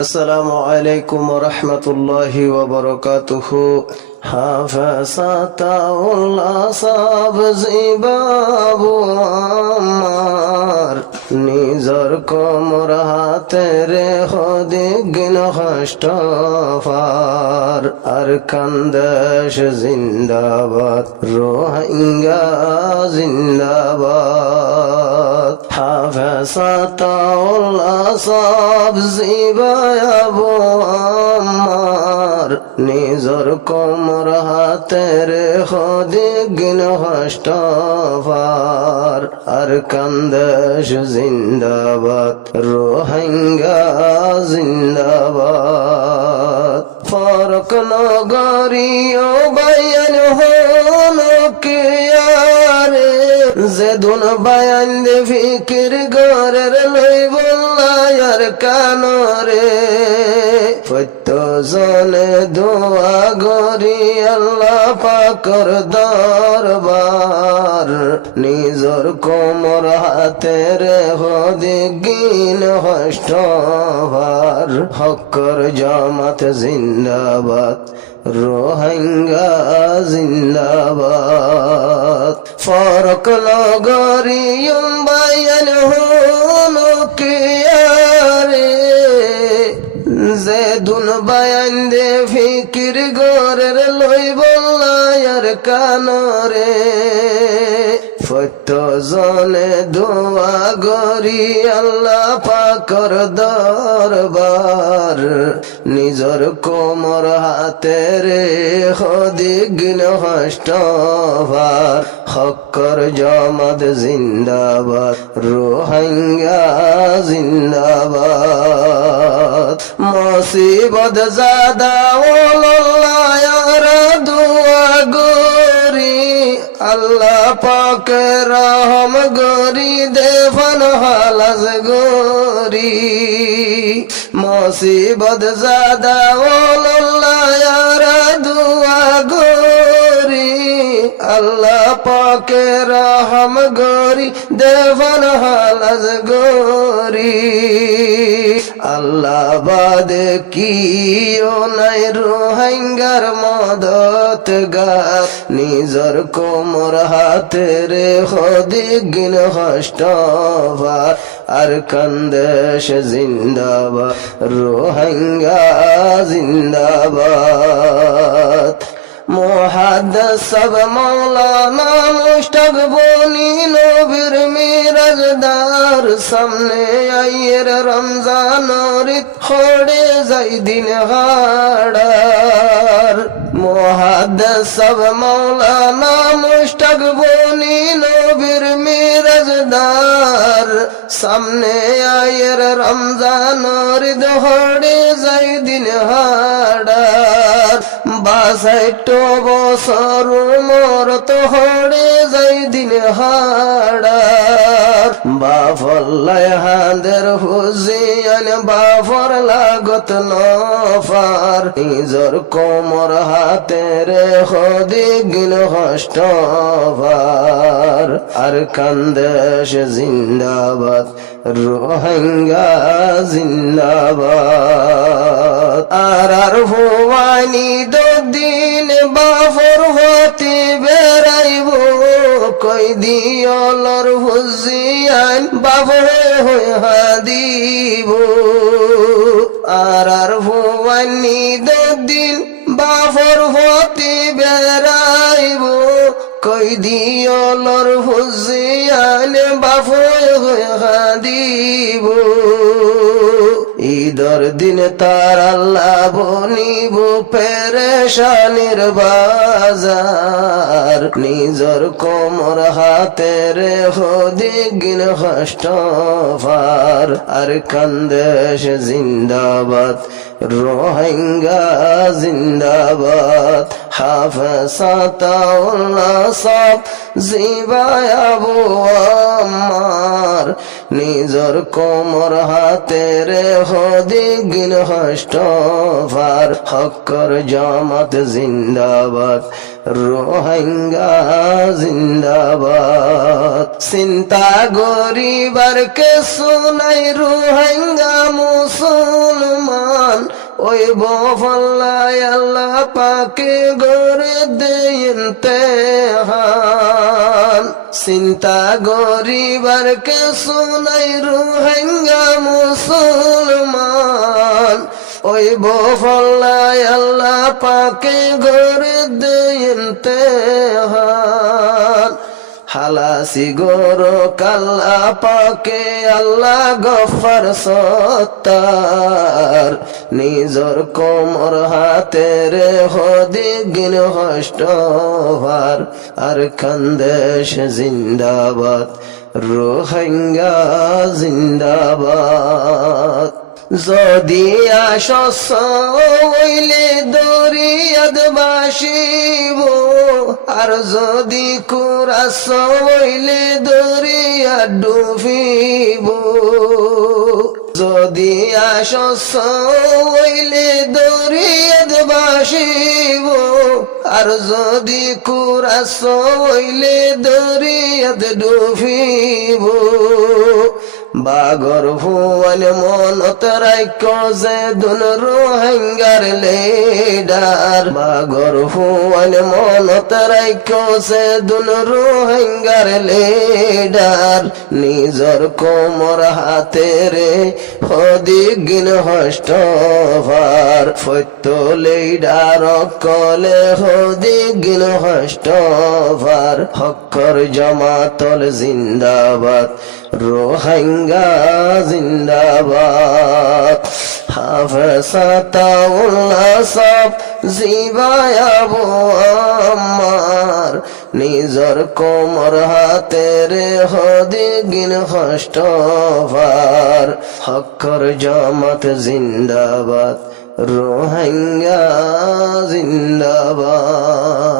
আসসালামু আলাইকুম ওয়া রাহমাতুল্লাহি ওয়া বারাকাতুহু। হাফাসাতাউল্লাহ সাবজি বাবু আমার নিজর কোমর হাতে রে হদিগিন হষ্টফার আর কান্দেশ জিন্দাবাদ রোহিঙ্গা জিন্দাবাদ। হাফাসাতাউল্লাহ সাবজি বাবু আমার নিজর কোমর হাতে রে হদিগিন হষ্টফার আর কান্দেশ জিন্দাবাদ রোহিঙ্গা জিন্দাবাদ। ফারুক নগরীয় বায়ান হলো কিয়ারে যেদুন বায়ান দে ফিকির গরের লই বল্লায়ার কানরে প্রত্যজনে দোয়া গরি আল্লাহ পাকর দরবার নিজর কোমর হাতে রে হদিগিন হষ্টভার হক্কর জামাত জিন্দাবাদ রোহিঙ্গা জিন্দাবাদ। ফারুক নগরীয়ম বায়ান হলো কিয়ারে যেদুন বায়ান দে ফিকির গরের লই বল্লায়ার কানরে প্রত্যজনে দোয়া গরি আল্লাহ পাকর দরবার নিজর কোমর হাতে রে হদিগিন হষ্টভার হক্কর জামাত জিন্দাবাদ রোহিঙ্গা জিন্দাবাদ। মুসিবত জাদা ওলায়ার দোয়া গরি আল্লাহ পাকে রহম গরি দেফন হালাজ গরি মুসিবত জাদা ওলায়ার দোয়া গরি আল্লাহ পাকে রহম গরি দেফন হালাজ গরি। আল্লাহ বাদে কিও নাই রোহিঙ্গার মদতগার নিজর কোমর হাতে রে হদিগিন হষ্টভার আর কান্দেশ জিন্দাবাদ রোহিঙ্গা জিন্দাবাদ। মুহাদ্দিস সব মৌলানা মুশতাক বনি নবীর মিরাজদার সামনে আইয়ের রমজান রিত খড়ে যাই দিন হাড়ার। মুহাদ্দিস সব মৌলানা মুশতাক বনি নবীর মিরাজদার সামনে আইয়ের রমজান রিত খড়ে যাই দিন হাড়ার। ৬২ বছর মোর তো হড়ে যাই দিন হাড়ার। বাফল্লায় হাঁদের হুজিয়ান বাফর লাগত নফার নিজর কোমর হাতে রে হদিগিন হষ্টভার আর কান্দেশ জিন্দাবাদ রোহিঙ্গা জিন্দাবাদ। আর ভুয়ানি দিন বাফর হতে বেড়াইব কই দিয়লর হুজিয়ান বাফরে হয়ে হাদিব। আর ভুয়ানি দিন বাফর হতে বেড়াইব কই দিয়লর হুজিয়ান বাফরে হয়ে হাদিব। ঈদর দিন তার আল্লাহ বনিব পেরেশানির বাজার নিজর কোমর হাতে রে হদিগিন হষ্টভার আর কান্দেশ জিন্দাবাদ রোহিঙ্গা জিন্দাবাদ। হাফাসাতাউল্লাহ সাবজি বাবু আমার নিজর কোমর হাতে রে হদিগিন হষ্টভার হক্কর জামাত জিন্দাবাদ রোহিঙ্গা জিন্দাবাদ। চিন্তা গরিবার কে শুনাই রোহিঙ্গা মুসলমান ওই বফল্লায় আল্লাহ পাকে গড়ে দেইতে হান চিন্তা গরিবার কে শুনাই রোহিঙ্গা মুসলমান ওই বফল্লায় আল্লাহ পাকে গড়ে দেইতে হান হালাসি গরো কাল্লা পাকে আল্লাহ গফার সত্তার নিজর কোমর হাতের হদিগিন হষ্টভার আর খানদেশ জিন্দাবাদ রোহিঙ্গা জিন্দাবাদ যদি আসস হইলে দরিয়াদ বাসিব আর যদি কুরাস হইলে দরিয়া ডুবিব যদি আসস হইলে দরিয়াদ বাসিব আর যদি কুরাস হইলে দরিয়াদ ডুবিব বাগর ভুয়ান মনত রাইক যে দুন রোহিঙ্গার লিডার বাগর ভুয়ান মনত রাইক যে দুন রোহিঙ্গার লিডার নিজর কোমর হাতেরে হদিগিন হষ্টভার ফত্য লিডার কলে হদিগিন হষ্টভার হক্কর জামাতল জিন্দাবাদ রোহিঙ্গা জিন্দাবাদ হাফসাতাউল্লাহ সব জিবায়াবো আমার নিজর কোমর হাতের হদিগিন হষ্টভার হক্কর জামাত জিন্দাবাদ রোহিঙ্গা জিন্দাবাদ।